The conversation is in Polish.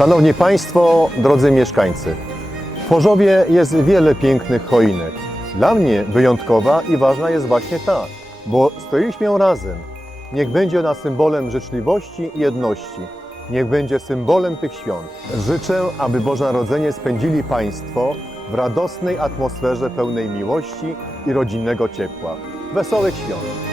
Szanowni Państwo, drodzy mieszkańcy, w Chorzowie jest wiele pięknych choinek. Dla mnie wyjątkowa i ważna jest właśnie ta, bo stoiliśmy ją razem. Niech będzie ona symbolem życzliwości i jedności. Niech będzie symbolem tych świąt. Życzę, aby Boże Narodzenie spędzili Państwo w radosnej atmosferze pełnej miłości i rodzinnego ciepła. Wesołych świąt!